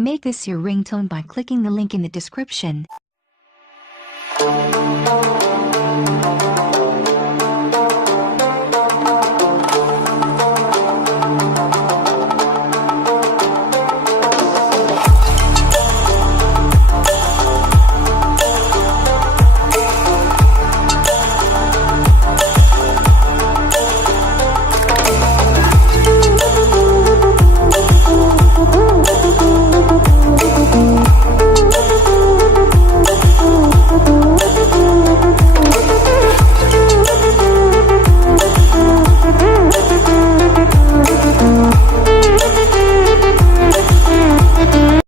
Make this your ringtone by clicking the link in the description.